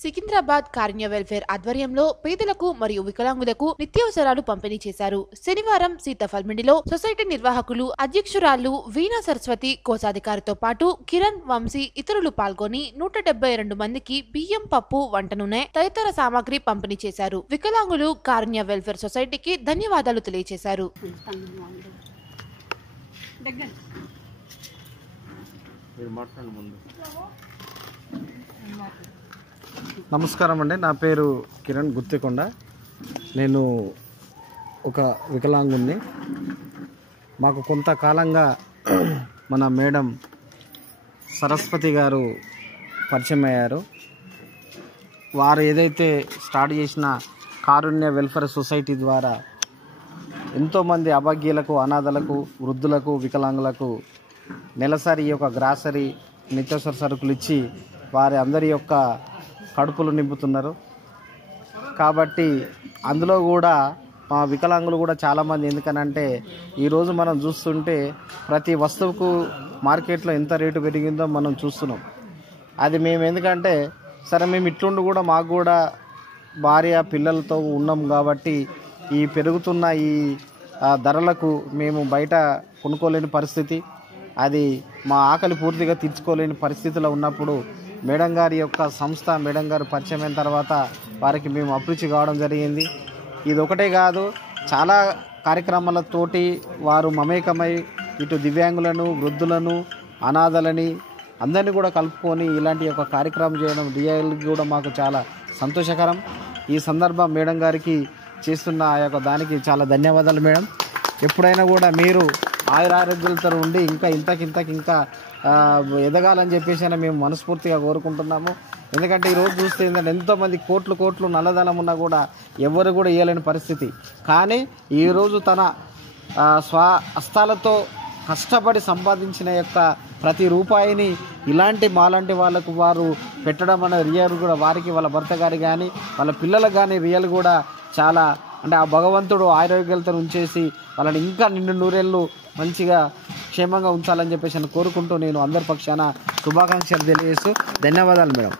సికింద్రాబాద్ కారుణ్య welfare ఆధ్వర్యంలో పేదలకు మరియు వికలాంగులకు నిత్యావసరాలు పంపిణీ చేశారు. శనివారం సీతాఫల్మండిలో సొసైటీ నిర్వాహకులు అధ్యక్షురాలు వీణా సరస్వతి కోశాధికారితో పాటు కిరణ్, వంశీ ఇతరులు పాల్గొని 172 మందికి బియ్యం, పప్పు, వంట నూనె తదితర సామాగ్రి పంపిణీ చేశారు. వికలాంగులు కారుణ్య వెల్ఫేర్ సొసైటీకి ధన్యవాదాలు తెలియజేశారు. నమస్కారం అండి. నా పేరు కిరణ్ గుత్తికొండ. నేను ఒక వికలాంగుణ్ణి. మాకు కొంతకాలంగా మన మేడం సరస్వతి గారు పరిచయం అయ్యారు. వారు ఏదైతే స్టార్ట్ చేసిన కారుణ్య వెల్ఫేర్ సొసైటీ ద్వారా ఎంతోమంది అభాగ్యులకు, అనాథలకు, వృద్ధులకు, వికలాంగులకు నెలసరి యొక్క గ్రాసరీ నిత్యావసర సరుకులు ఇచ్చి వారి అందరి యొక్క కడుపులు నింపుతున్నారు. కాబట్టి అందులో కూడా మా వికలాంగులు కూడా చాలామంది. ఎందుకనంటే ఈరోజు మనం చూస్తుంటే ప్రతి వస్తువుకు మార్కెట్లో ఎంత రేటు పెరిగిందో మనం చూస్తున్నాం. అది మేము ఎందుకంటే సరే మేము ఇట్లుండి కూడా మాకు కూడా భార్య పిల్లలతో ఉన్నాం కాబట్టి ఈ పెరుగుతున్న ఈ ధరలకు మేము బయట కొనుక్కోలేని పరిస్థితి, అది మా ఆకలి పూర్తిగా తీర్చుకోలేని పరిస్థితిలో ఉన్నప్పుడు మేడం గారి యొక్క సంస్థ, మేడం గారు పరిచయం అయిన తర్వాత వారికి మేము అభిరుచి కావడం జరిగింది. ఇది ఒకటే కాదు, చాలా కార్యక్రమాలతోటి వారు మమేకమై ఇటు దివ్యాంగులను, వృద్ధులను, అనాథలని అందరినీ కూడా కలుపుకొని ఇలాంటి ఒక కార్యక్రమం చేయడం రియల్గా కూడా మాకు చాలా సంతోషకరం. ఈ సందర్భం మేడం గారికి చేస్తున్న ఆ యొక్క దానికి చాలా ధన్యవాదాలు మేడం. ఎప్పుడైనా కూడా మీరు ఆయురారోగ్యాలతో ఉండి ఇంకా ఎదగాలని చెప్పేసి మేము మనస్ఫూర్తిగా కోరుకుంటున్నాము. ఎందుకంటే ఈరోజు చూస్తే ఏంటంటే ఎంతోమంది కోట్లు నల్లధనం ఉన్నా కూడా ఎవరు కూడా ఇవ్వలేని పరిస్థితి. కానీ ఈరోజు తన స్వహస్తాలతో కష్టపడి సంపాదించిన యొక్క ప్రతి రూపాయిని ఇలాంటి మాలాంటి వాళ్ళకు వారు పెట్టడం అనేది రియల్ కూడా వారికి, వాళ్ళ భర్త గారి కానీ వాళ్ళ పిల్లలకు కానీ రియల్ కూడా చాలా అంటే ఆ భగవంతుడు ఆరోగ్యాలతో ఉంచేసి వాళ్ళని ఇంకా నిండు నూరేళ్ళు మంచిగా క్షేమంగా ఉంచాలని చెప్పేసి కోరుకుంటూ నేను అందరి పక్షాన శుభాకాంక్షలు తెలియజేస్తూ ధన్యవాదాలు మేడం.